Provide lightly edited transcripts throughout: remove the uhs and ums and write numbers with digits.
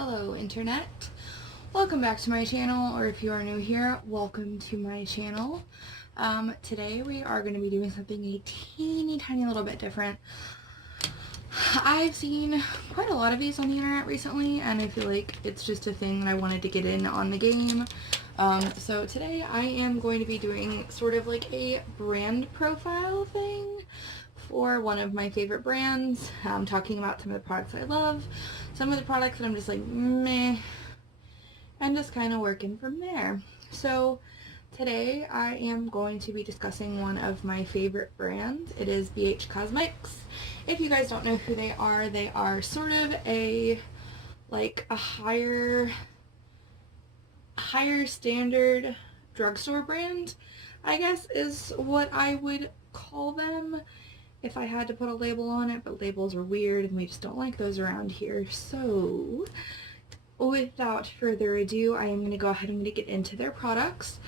Hello internet, welcome back to my channel, or if you are new here, welcome to my channel. Today we are going to be doing something a teeny tiny little bit different. I've seen quite a lot of these on the internet recently, and I feel like it's just a thing that I wanted to get in on the game. So today I am going to be doing sort of like a brand profile thing for one of my favorite brands. I'm talking about some of the products I love, some of the products that I'm just like, meh, and just kind of working from there. So today I am going to be discussing one of my favorite brands. It is BH Cosmetics. If you guys don't know who they are sort of a, like a higher standard drugstore brand, I guess is what I would call them if I had to put a label on it, but labels are weird and we just don't like those around here. So without further ado, I am going to go ahead and get into their products.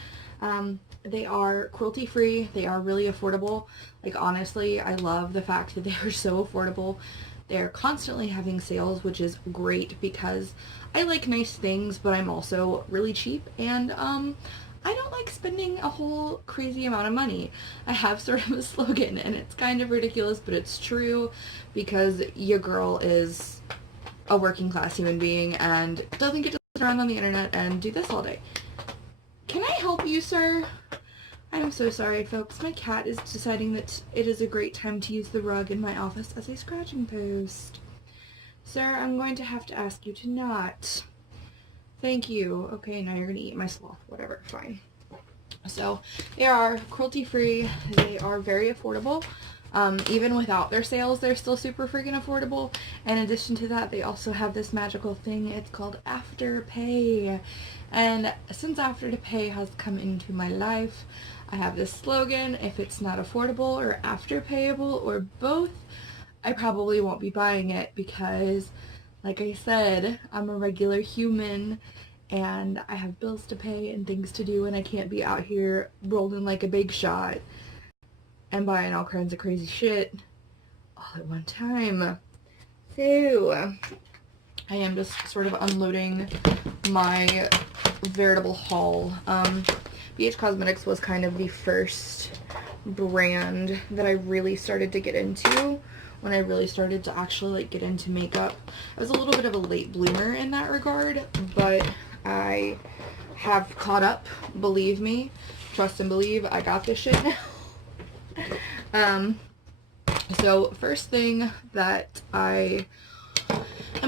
They are cruelty free, they are really affordable. Like honestly, I love the fact that they are so affordable. They're constantly having sales, which is great because I like nice things, but I'm also really cheap, and I don't like spending a whole crazy amount of money. I have sort of a slogan, and it's kind of ridiculous, but it's true because your girl is a working class human being and doesn't get to sit around on the internet and do this all day. Can I help you, sir? I'm so sorry, folks. My cat is deciding that it is a great time to use the rug in my office as a scratching post. Sir, I'm going to have to ask you to not. Thank you. Okay, now you're going to eat my sloth. Whatever, fine. So, they are cruelty-free. They are very affordable. Even without their sales, they're still super freaking affordable. In addition to that, they also have this magical thing. It's called Afterpay. And since Afterpay has come into my life, I have this slogan: if it's not affordable or afterpayable or both, I probably won't be buying it because, like I said, I'm a regular human and I have bills to pay and things to do, and I can't be out here rolling like a big shot and buying all kinds of crazy shit all at one time. So, I am just sort of unloading my veritable haul. BH Cosmetics was kind of the first brand that I really started to get into when I really started to actually like get into makeup. I was a little bit of a late bloomer in that regard, but I have caught up, believe me. Trust and believe, I got this shit now. So first thing that I'm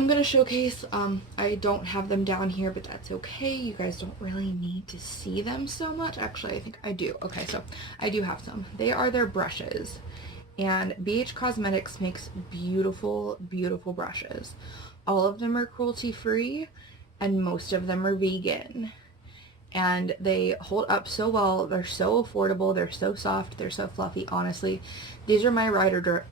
gonna showcase, I don't have them down here, but that's okay. You guys don't really need to see them so much. Actually, I think I do. Okay, so I do have some. They are their brushes. And BH Cosmetics makes beautiful, beautiful brushes. All of them are cruelty-free, and most of them are vegan. And they hold up so well. They're so affordable. They're so soft. They're so fluffy. Honestly, these are my ride or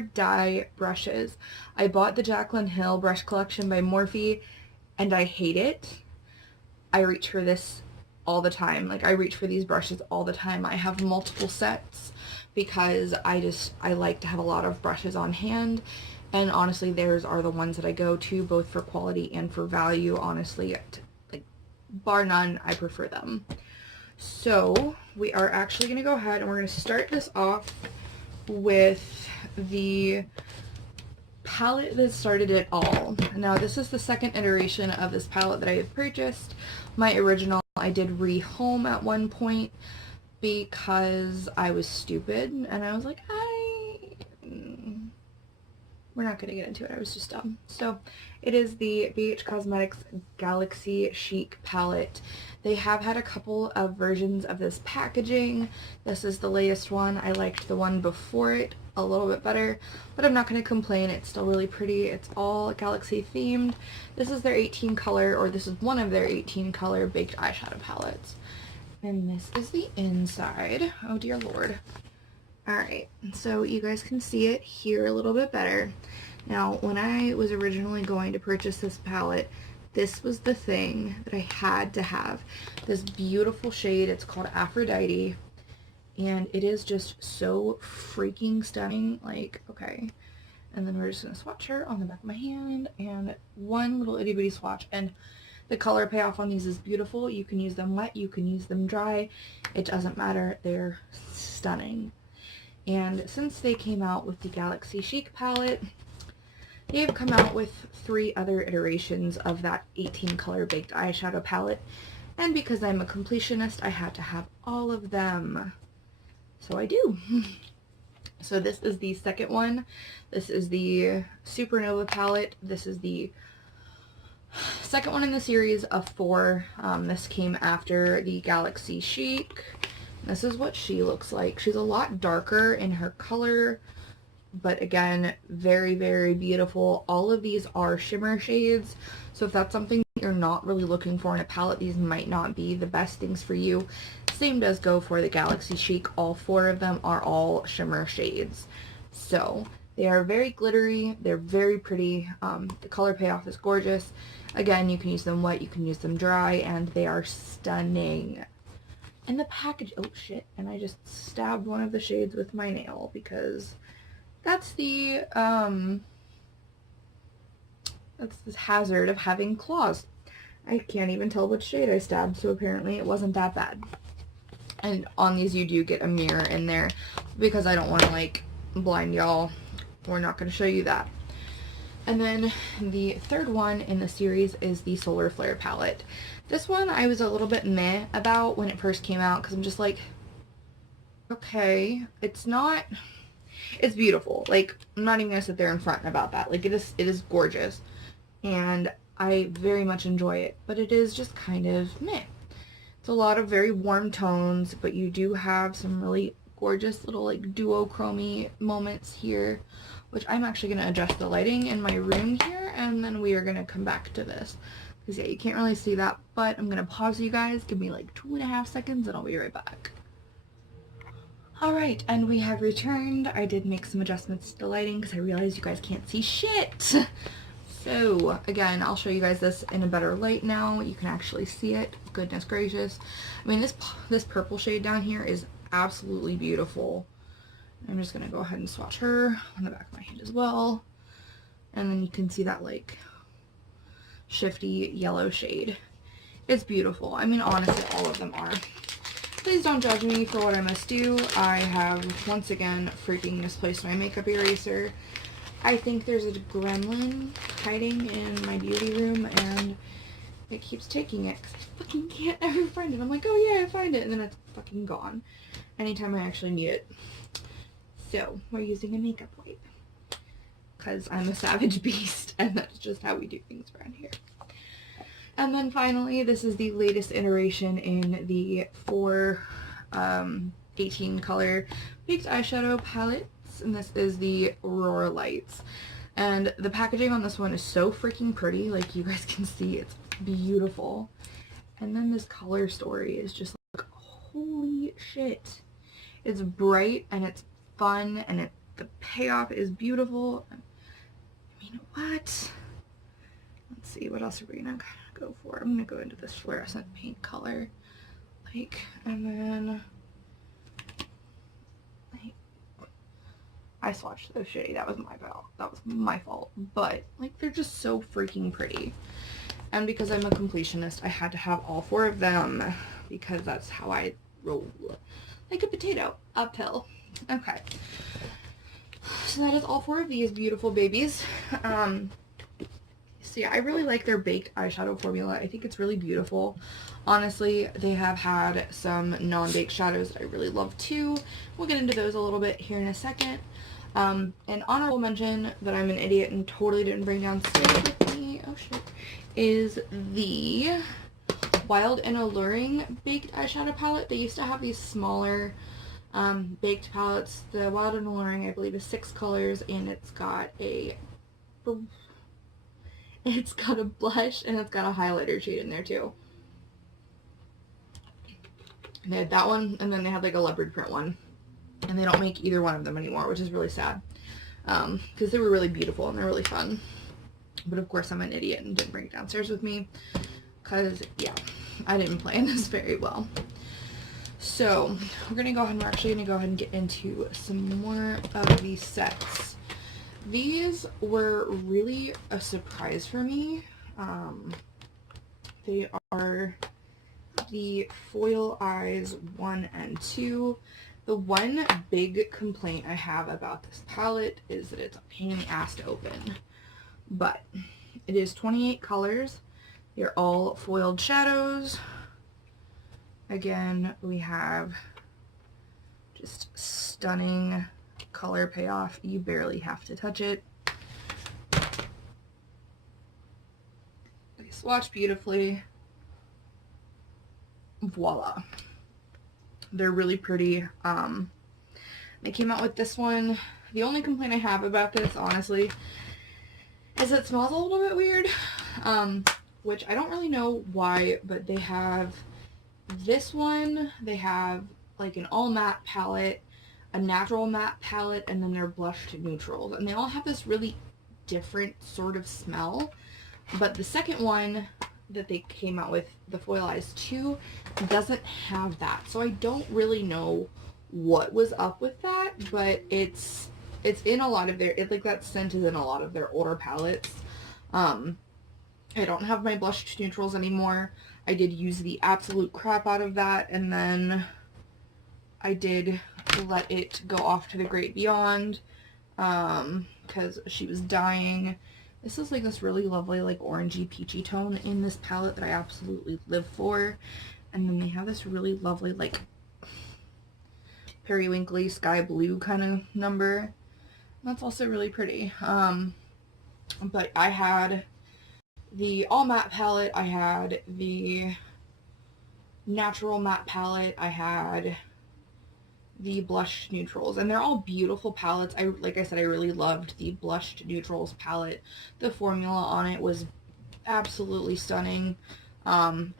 die brushes. I bought the Jaclyn Hill brush collection by Morphe, and I hate it. I reach for this all the time. Like, I reach for these brushes all the time. I have multiple sets because I like to have a lot of brushes on hand, and honestly, theirs are the ones that I go to both for quality and for value. Honestly, like, bar none, I prefer them. So we are actually going to go ahead and we're going to start this off with the palette that started it all. Now, this is the second iteration of this palette that I have purchased. My original I did rehome at one point because I was stupid and I was like, we're not going to get into it. I was just dumb. So it is the BH Cosmetics Galaxy Chic palette. They have had a couple of versions of this packaging. This is the latest one. I liked the one before it a little bit better, but I'm not going to complain. It's still really pretty. It's all Galaxy themed. This is their 18 color, or this is one of their 18 color baked eyeshadow palettes. And this is the inside. Oh dear Lord. Alright, so you guys can see it here a little bit better. Now, when I was originally going to purchase this palette, this was the thing that I had to have. This beautiful shade, it's called Aphrodite, and it is just so freaking stunning. Like, okay, And then we're just going to swatch her on the back of my hand, and one little itty bitty swatch. And the color payoff on these is beautiful. You can use them wet, you can use them dry. It doesn't matter. They're stunning. And since they came out with the Galaxy Chic palette, they've come out with 3 other iterations of that 18 color baked eyeshadow palette. And because I'm a completionist, I had to have all of them. So I do. So this is the second one. This is the Supernova palette. This is the second one in the series of 4. This came after the Galaxy Chic. This is what she looks like. She's a lot darker in her color, but again, very, very beautiful. All of these are shimmer shades, so if that's something you're not really looking for in a palette, these might not be the best things for you. Same does go for the Galaxy Chic. All 4 of them are all shimmer shades. So they are very glittery. They're very pretty. The color payoff is gorgeous. Again, you can use them wet, you can use them dry, and they are stunning. And the package, oh shit, and I just stabbed one of the shades with my nail because that's the, that's the hazard of having claws. I can't even tell which shade I stabbed, so apparently it wasn't that bad. And on these you do get a mirror in there because I don't want to like blind y'all. We're not going to show you that. And then the third one in the series is the Solar Flare palette. This one I was a little bit meh about when it first came out because I'm just like, okay, it's not, it's beautiful. Like, I'm not even going to sit there and front about that. Like, it is gorgeous. And I very much enjoy it. But it is just kind of meh. It's a lot of very warm tones, but you do have some really gorgeous little like duochrome moments here, which I'm actually going to adjust the lighting in my room here, and then we are going to come back to this. Because yeah, you can't really see that, but I'm going to pause you guys. Give me like 2.5 seconds and I'll be right back. Alright, and we have returned. I did make some adjustments to the lighting because I realized you guys can't see shit. So, again, I'll show you guys this in a better light now. You can actually see it. Goodness gracious. I mean, this purple shade down here is absolutely beautiful. I'm just going to go ahead and swatch her on the back of my hand as well. And then you can see that, like, shifty yellow shade. It's beautiful. I mean, honestly, all of them are. Please don't judge me for what I must do. I have, once again, freaking misplaced my makeup eraser. I think there's a gremlin hiding in my beauty room, and it keeps taking it because I fucking can't ever find it. I'm like, oh yeah, I find it, and then it's fucking gone anytime I actually need it. So, we're using a makeup wipe because I'm a savage beast, and that's just how we do things around here. And then finally, this is the latest iteration in the 4 18 color baked eyeshadow palette. And this is the Aurora Lights. And the packaging on this one is so freaking pretty. Like, you guys can see, it's beautiful. And then this color story is just like, holy shit. It's bright and it's fun and the payoff is beautiful. I mean, what? Let's see, what else are we gonna go for? I'm gonna go into this fluorescent pink color. Like, and then I swatched those shitty. That was my fault. That was my fault. But, like, they're just so freaking pretty. And because I'm a completionist, I had to have all 4 of them. Because that's how I roll. Like a potato. Uphill. Okay. So that is all 4 of these beautiful babies. So yeah, I really like their baked eyeshadow formula. I think it's really beautiful. Honestly, they have had some non-baked shadows that I really love too. We'll get into those a little bit here in a second. An honorable mention that I'm an idiot and totally didn't bring downstairs with me, oh shit, is the Wild and Alluring baked eyeshadow palette. They used to have these smaller baked palettes. The Wild and Alluring, I believe, is 6 colors, and it's got a blush and it's got a highlighter shade in there too. They had that one, and then they had like a leopard print one. And they don't make either one of them anymore, which is really sad. Because they were really beautiful and they're really fun. But of course I'm an idiot and didn't bring it downstairs with me. Because, yeah, I didn't plan this very well. So, we're actually going to go ahead and get into some more of these sets. These were really a surprise for me. They are the Foil Eyes 1 and 2. The one big complaint I have about this palette is that it's a pain in the ass to open. But it is 28 colors. They're all foiled shadows. Again, we have just stunning color payoff. You barely have to touch it. They swatch beautifully. Voila. They're really pretty. They came out with this one. The only complaint I have about this, honestly, is it smells a little bit weird, which I don't really know why, but they have this one, they have like an all matte palette, a natural matte palette, and then their blush to neutrals, and they all have this really different sort of smell. But the second one that they came out with, the Foil Eyes 2, doesn't have that, so I don't really know what was up with that, but it's in a lot of their, like that scent is in a lot of their older palettes. I don't have my blush to neutrals anymore. I did use the absolute crap out of that, and then I did let it go off to the great beyond, because she was dying. This is like this really lovely like orangey peachy tone in this palette that I absolutely live for. And then they have this really lovely like periwinkly sky blue kind of number. That's also really pretty. But I had the all matte palette, I had the natural matte palette, I had the blush neutrals, and they're all beautiful palettes. Like I said, I really loved the blush neutrals palette. The formula on it was absolutely stunning. I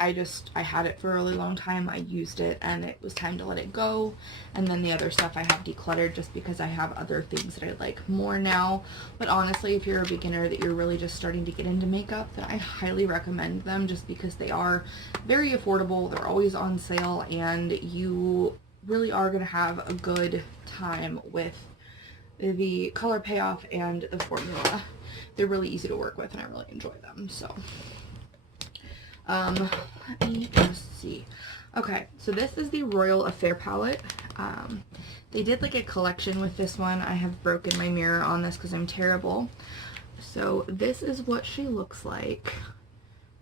had it for a really long time. I used it and it was time to let it go. And then the other stuff I have decluttered just because I have other things that I like more now. But honestly, if you're a beginner that you're really just starting to get into makeup, then I highly recommend them just because they are very affordable. They're always on sale and you really are going to have a good time with the color payoff and the formula. They're really easy to work with and I really enjoy them. So let me just see. Okay, so this is the Royal Affair palette. They did like a collection with this one. I have broken my mirror on this because I'm terrible. So this is what she looks like.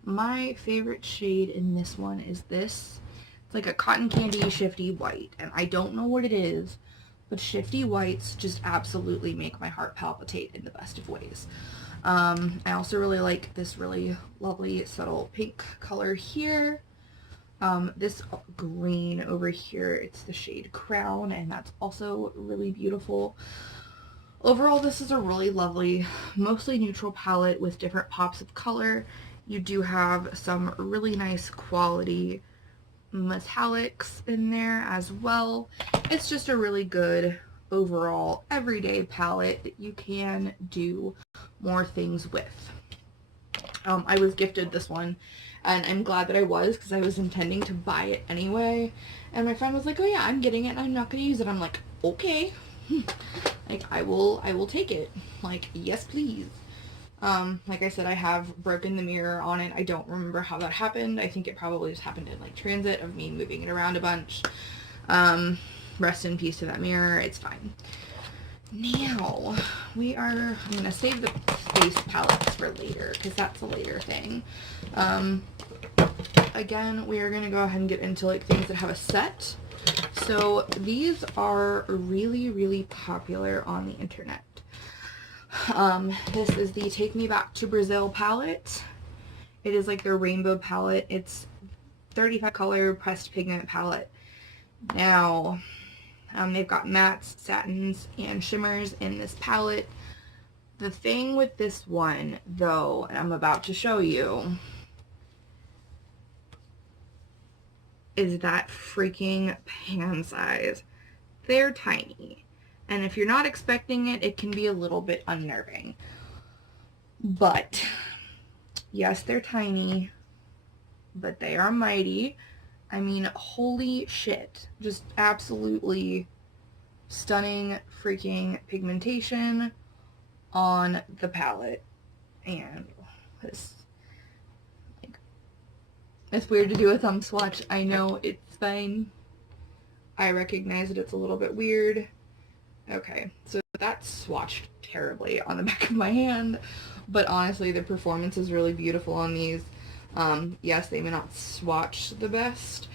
My favorite shade in this one is this. It's like a cotton candy shifty white, and I don't know what it is, but shifty whites just absolutely make my heart palpitate in the best of ways. I also really like this really lovely subtle pink color here. This green over here, it's the shade Crown, and that's also really beautiful. Overall, this is a really lovely, mostly neutral palette with different pops of color. You do have some really nice quality metallics in there as well. It's just a really good overall everyday palette that you can do more things with. I was gifted this one and I'm glad that I was because I was intending to buy it anyway, and my friend was like, oh yeah, I'm getting it and I'm not going to use it. I'm like, okay. Like I will take it. Like, yes please. Like I said, I have broken the mirror on it. I don't remember how that happened. I think it probably just happened in like transit of me moving it around a bunch. Rest in peace to that mirror. It's fine. Now, I'm going to save the face palettes for later because that's a later thing. Again, we are going to go ahead and get into like things that have a set. So these are really, really popular on the internet. This is the Take Me Back to Brazil palette. It is like their rainbow palette. It's 35 color pressed pigment palette. Now, they've got mattes, satins, and shimmers in this palette. The thing with this one, though, and I'm about to show you, is that freaking pan size. They're tiny. And if you're not expecting it, it can be a little bit unnerving. But, yes, they're tiny, but they are mighty. I mean, holy shit. Just absolutely stunning freaking pigmentation. on the palette. And this, like, it's weird to do a thumb swatch. I know, it's fine. I recognize that it's a little bit weird. Okay, so that's swatched terribly on the back of my hand, but honestly the performance is really beautiful on these. Yes, they may not swatch the best,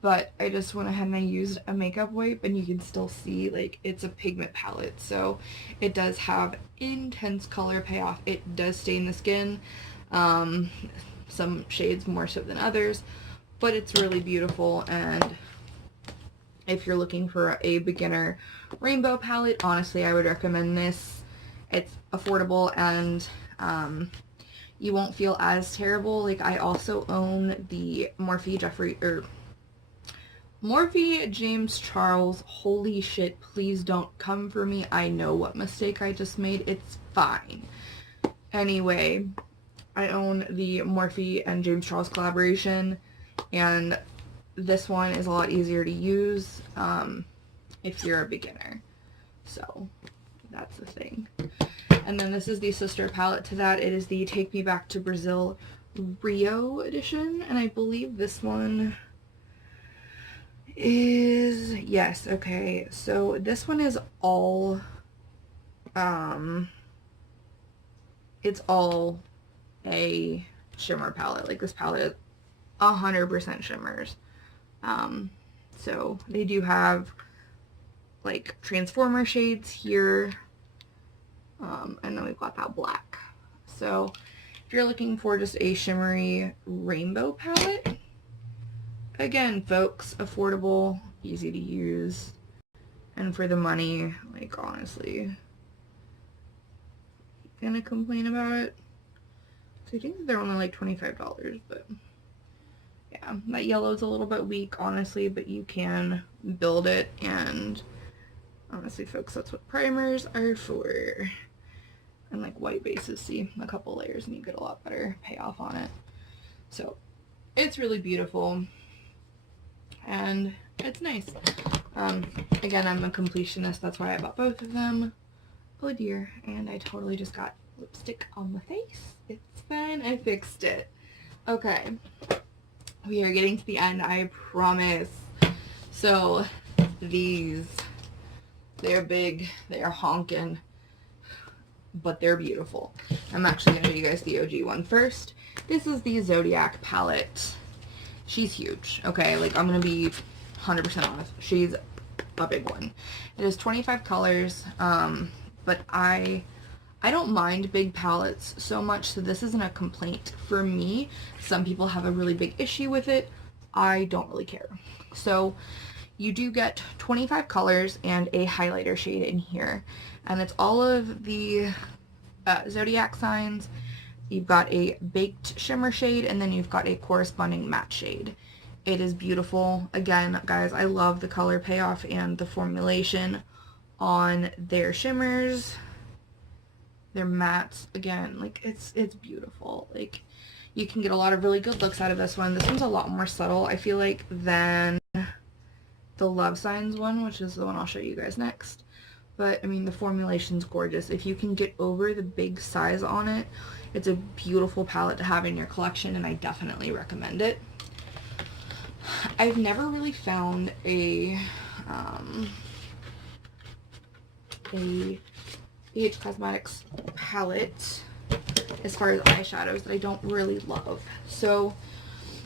but I just went ahead and I used a makeup wipe, and you can still see, like, it's a pigment palette, so it does have intense color payoff. It does stain the skin, some shades more so than others, but it's really beautiful. And if you're looking for a beginner rainbow palette, honestly, I would recommend this. It's affordable, and you won't feel as terrible. Like, I also own the Morphe James Charles. Holy shit, please don't come for me. I know what mistake I just made. It's fine. Anyway, I own the Morphe and James Charles collaboration, and this one is a lot easier to use if you're a beginner. So that's the thing. And then this is the sister palette to that. It is the Take Me Back to Brazil Rio edition, and I believe this one is, yes, okay, so this one is all it's all a shimmer palette. Like, this palette is 100% shimmers. So they do have, like, transformer shades here, and then we've got that black. So if you're looking for just a shimmery rainbow palette, again, folks, affordable, easy to use, and for the money, like, honestly, gonna complain about it. So I think they're only like $25, but yeah, that yellow's a little bit weak, honestly, but you can build it, and honestly, folks, that's what primers are for. And like white bases, see, a couple layers and you get a lot better payoff on it. So it's really beautiful, and it's nice. Again, I'm a completionist, that's why I bought both of them. Oh dear, and I totally just got lipstick on my face. It's fine, I fixed it. Okay, we are getting to the end, I promise. So these, they're big, they are honking, but they're beautiful. I'm actually going to show you guys the OG one first. This is the Zodiac Palette. She's huge, okay? Like, I'm going to be 100% honest. She's a big one. It is 25 colors, but I don't mind big palettes so much, so this isn't a complaint for me. Some people have a really big issue with it. I don't really care. So you do get 25 colors and a highlighter shade in here, and it's all of the zodiac signs. You've got a baked shimmer shade, and then you've got a corresponding matte shade. It is beautiful. Again, guys, I love the color payoff and the formulation on their shimmers. Their mattes, again, like, it's beautiful. Like, you can get a lot of really good looks out of this one. This one's a lot more subtle, I feel like, than the Love Signs one, which is the one I'll show you guys next. But, I mean, the formulation's gorgeous. If you can get over the big size on it, it's a beautiful palette to have in your collection, and I definitely recommend it. I've never really found a BH Cosmetics palette as far as eyeshadows that I don't really love. So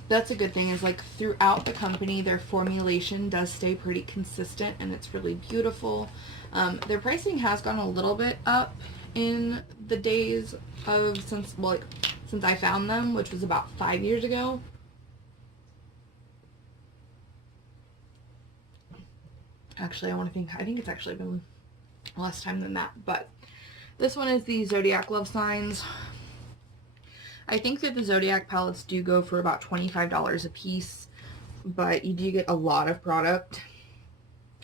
that's a good thing, is like throughout the company their formulation does stay pretty consistent, and it's really beautiful. Their pricing has gone a little bit up in the days of since I found them, which was about 5 years ago. Actually, I think it's actually been less time than that, but this one is the Zodiac Love Signs. I think that the Zodiac palettes do go for about $25 a piece, but you do get a lot of product.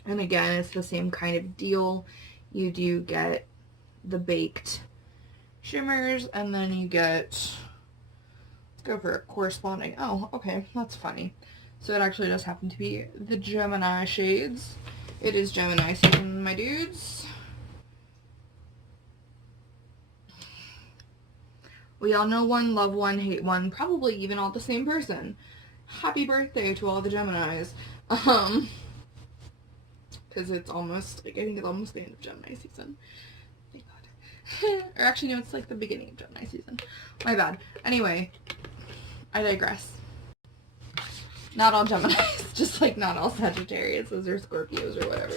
And again, it's the same kind of deal. You do get the baked shimmers, and then you get, let's go for a corresponding, oh, okay, that's funny. So it actually does happen to be the Gemini shades. It is Gemini season, my dudes. We all know one, love one, hate one, probably even all the same person. Happy birthday to all the Geminis. Because it's almost, like, I think it's almost the end of Gemini season. Thank God. Or actually, no, it's like the beginning of Gemini season. My bad. Anyway, I digress. Not all Geminis, just like not all Sagittarius or Scorpios or whatever.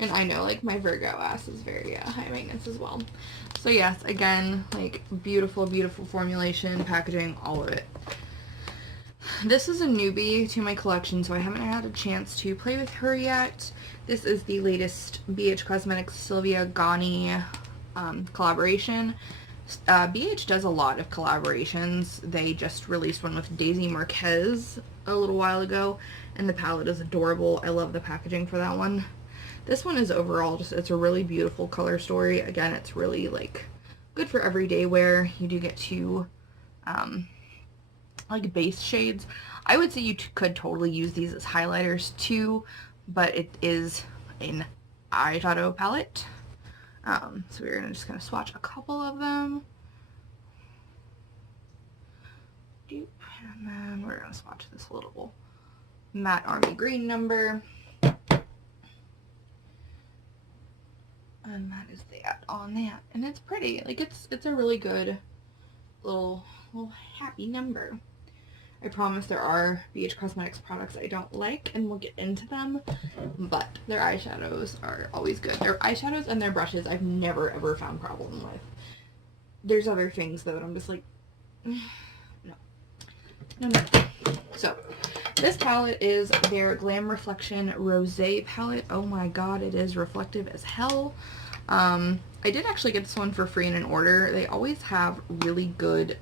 And I know, like, my Virgo ass is very high maintenance as well. So yes, again, like, beautiful, beautiful formulation, packaging, all of it. This is a newbie to my collection, so I haven't had a chance to play with her yet. This is the latest BH Cosmetics Silvia Gani collaboration. BH does a lot of collaborations. They just released one with Daisy Marquez a little while ago, and the palette is adorable. I love the packaging for that one. This one is overall just, it's a really beautiful color story. Again, it's really, like, good for everyday wear. You do get two, like, base shades. I would say you could totally use these as highlighters too, but it is an eyeshadow palette. So we're just gonna swatch a couple of them. And then we're gonna swatch this little matte army green number. And that is that on that. And it's pretty. Like, it's a really good little happy number. I promise there are BH Cosmetics products I don't like, and we'll get into them, but their eyeshadows are always good. Their eyeshadows and their brushes I've never ever found problem with. There's other things though that I'm just like, no. So, this palette is their Glam Reflection Rosé palette. Oh my god, it is reflective as hell. I did actually get this one for free in an order. They always have really good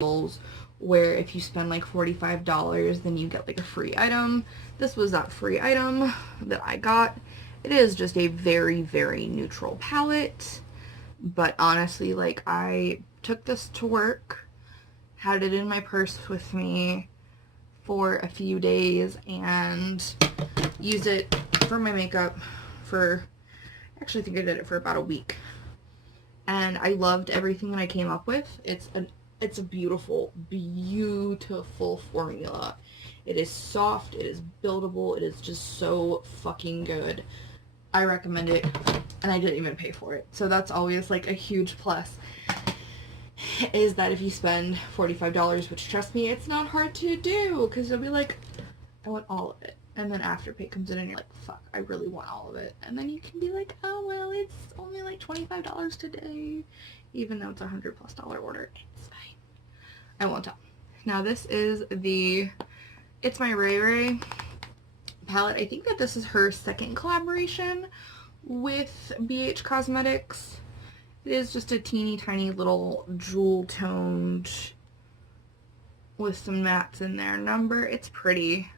deals where if you spend like $45, then you get like a free item. This was that free item that I got. It is just a very, very neutral palette, but honestly, like, I took this to work, had it in my purse with me for a few days, and used it for my makeup for, actually I think I did it for about a week, and I loved everything that I came up with. It's a beautiful, beautiful formula. It is soft, it is buildable, it is just so fucking good. I recommend it, and I didn't even pay for it. So that's always like a huge plus, is that if you spend $45, which trust me, it's not hard to do, because you'll be like, I want all of it. And then Afterpay comes in and you're like, fuck, I really want all of it. And then you can be like, oh, well, it's only like $25 today, even though it's a $100+ order. It's fine. I won't tell. Now this is the It's My Ray Ray palette. I think that this is her second collaboration with BH Cosmetics. It is just a teeny tiny little jewel toned with some mattes in there number. It's pretty.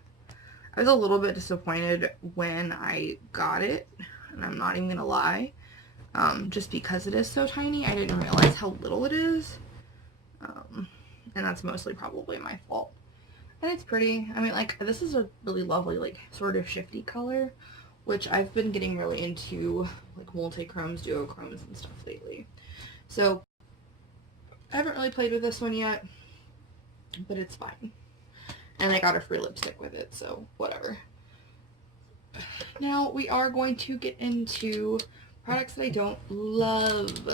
I was a little bit disappointed when I got it, and I'm not even gonna lie. Just because it is so tiny, I didn't realize how little it is. And that's mostly probably my fault. And it's pretty. I mean, like, this is a really lovely, like, sort of shifty color, which I've been getting really into, like, multi-chromes, duochromes, and stuff lately. So, I haven't really played with this one yet, but it's fine. And I got a free lipstick with it, so whatever. Now, we are going to get into products that I don't love.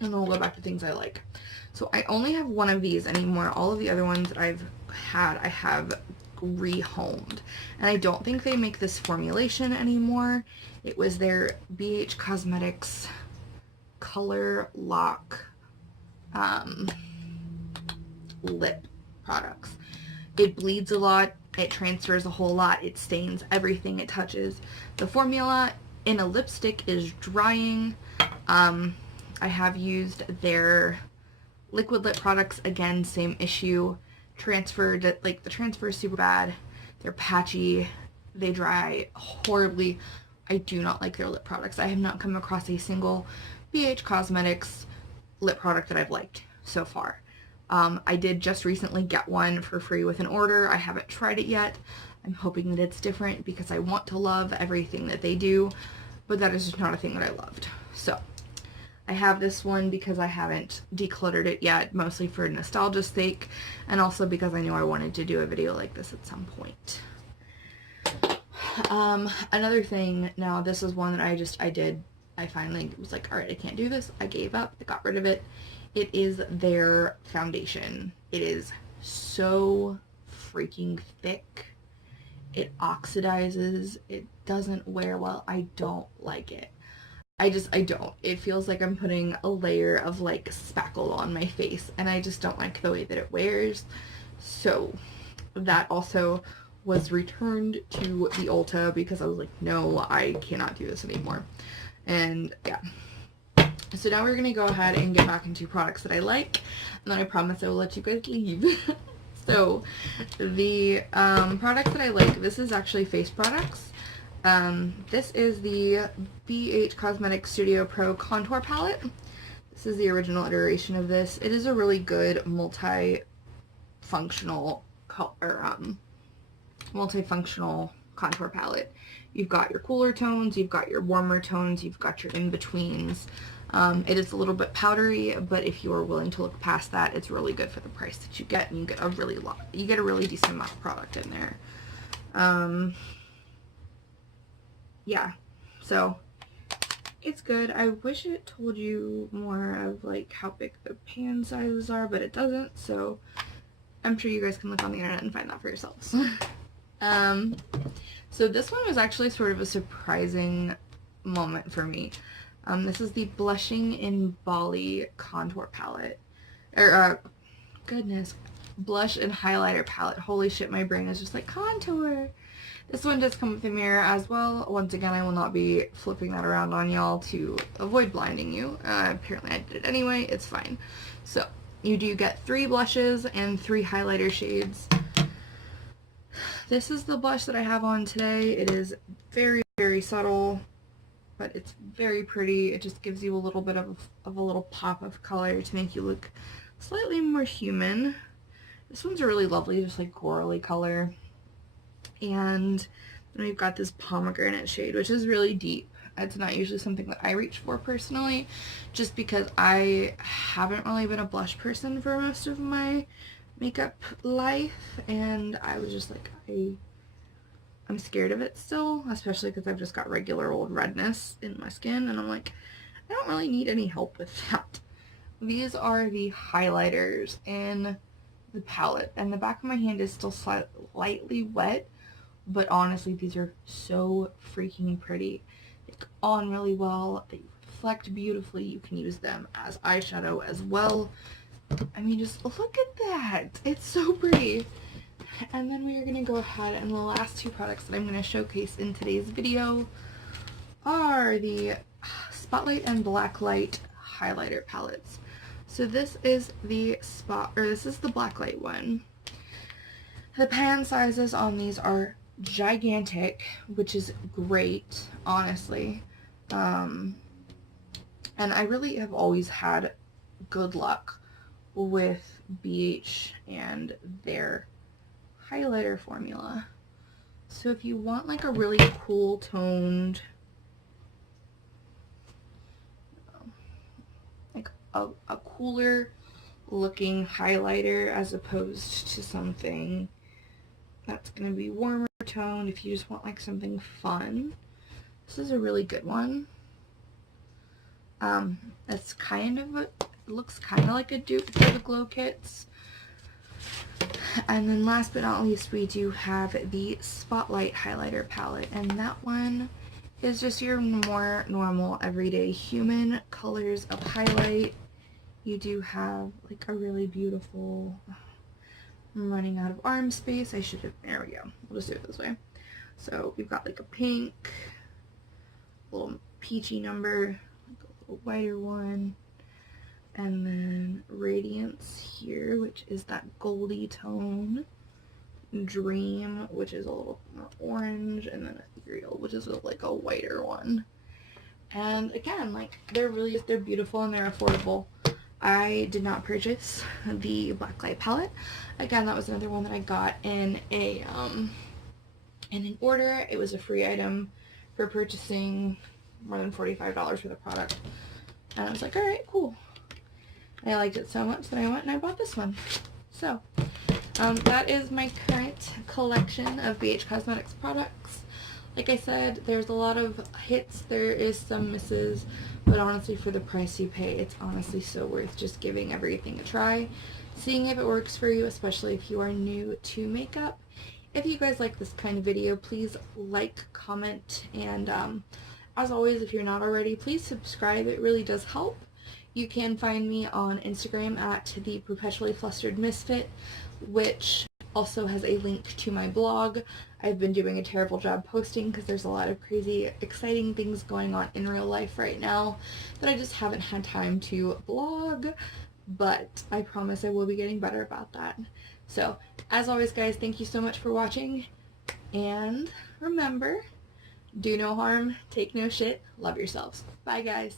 And then we'll go back to things I like. So I only have one of these anymore. All of the other ones that I've had, I have rehomed. And I don't think they make this formulation anymore. It was their BH Cosmetics Color Lock lip products. It bleeds a lot. It transfers a whole lot. It stains everything it touches. The formula in a lipstick is drying. I have used their liquid lip products. Again, same issue. Transferred, like, the transfer is super bad. They're patchy. They dry horribly. I do not like their lip products. I have not come across a single BH Cosmetics lip product that I've liked so far. I did just recently get one for free with an order. I haven't tried it yet. I'm hoping that it's different because I want to love everything that they do, but that is just not a thing that I loved. So, I have this one because I haven't decluttered it yet, mostly for nostalgia's sake, and also because I knew I wanted to do a video like this at some point. Another thing, now this is one that I finally was like, alright, I can't do this. I gave up. I got rid of it. It is their foundation. It is so freaking thick. It oxidizes. It doesn't wear well. I don't like it. I don't. It feels like I'm putting a layer of like spackle on my face, and I just don't like the way that it wears. So that also was returned to the Ulta because I was like, no, I cannot do this anymore. And yeah. So now we're going to go ahead and get back into products that I like, and then I promise I will let you guys leave. So the products that I like, this is actually face products. This is the BH Cosmetics Studio Pro Contour Palette. This is the original iteration of this. It is a really good multi-functional contour palette. You've got your cooler tones, you've got your warmer tones, you've got your in-betweens. It is a little bit powdery, but if you are willing to look past that, it's really good for the price that you get, and you get a really decent amount of product in there. Yeah, so it's good. I wish it told you more of like how big the pan sizes are, but it doesn't, so I'm sure you guys can look on the internet and find that for yourselves. So this one was actually sort of a surprising moment for me. This is the Blushing in Bali Contour Palette. Blush and Highlighter Palette. Holy shit, my brain is just like, contour! This one does come with a mirror as well. Once again, I will not be flipping that around on y'all to avoid blinding you. Apparently I did it anyway. It's fine. So, you do get 3 blushes and 3 highlighter shades. This is the blush that I have on today. It is very, very subtle, but it's very pretty. It just gives you a little bit of a little pop of color to make you look slightly more human. This one's a really lovely, just like corally color. And then we've got this pomegranate shade, which is really deep. It's not usually something that I reach for personally, just because I haven't really been a blush person for most of my makeup life, and I was just like, I'm scared of it still, especially because I've just got regular old redness in my skin, and I'm like, I don't really need any help with that. These are the highlighters in the palette, and the back of my hand is still slightly wet, but honestly, these are so freaking pretty. They go on really well, they reflect beautifully, you can use them as eyeshadow as well. I mean, just look at that. It's so pretty. And then we are going to go ahead, and the last 2 products that I'm going to showcase in today's video are the Spotlight and Blacklight highlighter palettes. So this is the Blacklight one. The pan sizes on these are gigantic, which is great, honestly. And I really have always had good luck with BH and their highlighter formula. So if you want like a really cool toned, like a cooler looking highlighter as opposed to something that's going to be warmer toned, if you just want like something fun, this is a really good one. It's kind of it looks kind of like a dupe for the Glow Kits. And then last but not least, we do have the Spotlight highlighter palette, and that one is just your more normal everyday human colors of highlight. You do have like a really beautiful, I'm running out of arm space. There we go. We'll just do it this way. So we've got like a pink, a little peachy number, like a little whiter one, and then Radiance here, which is that goldy tone, Dream, which is a little more orange, and then Ethereal, which is like a whiter one. And again, like they're beautiful and they're affordable. I did not purchase the Blacklight palette. Again, that was another one that I got in an order. It was a free item for purchasing more than $45 for the product. And I was like, alright, cool. I liked it so much that I went and I bought this one. So, that is my current collection of BH Cosmetics products. Like I said, there's a lot of hits, there is some misses, but honestly for the price you pay, it's honestly so worth just giving everything a try, seeing if it works for you, especially if you are new to makeup. If you guys like this kind of video, please like, comment, and as always, if you're not already, please subscribe. It really does help. You can find me on Instagram at the Perpetually Flustered Misfit, which also has a link to my blog. I've been doing a terrible job posting because there's a lot of crazy, exciting things going on in real life right now that I just haven't had time to blog, but I promise I will be getting better about that. So, as always guys, thank you so much for watching, and remember, do no harm, take no shit, love yourselves. Bye guys.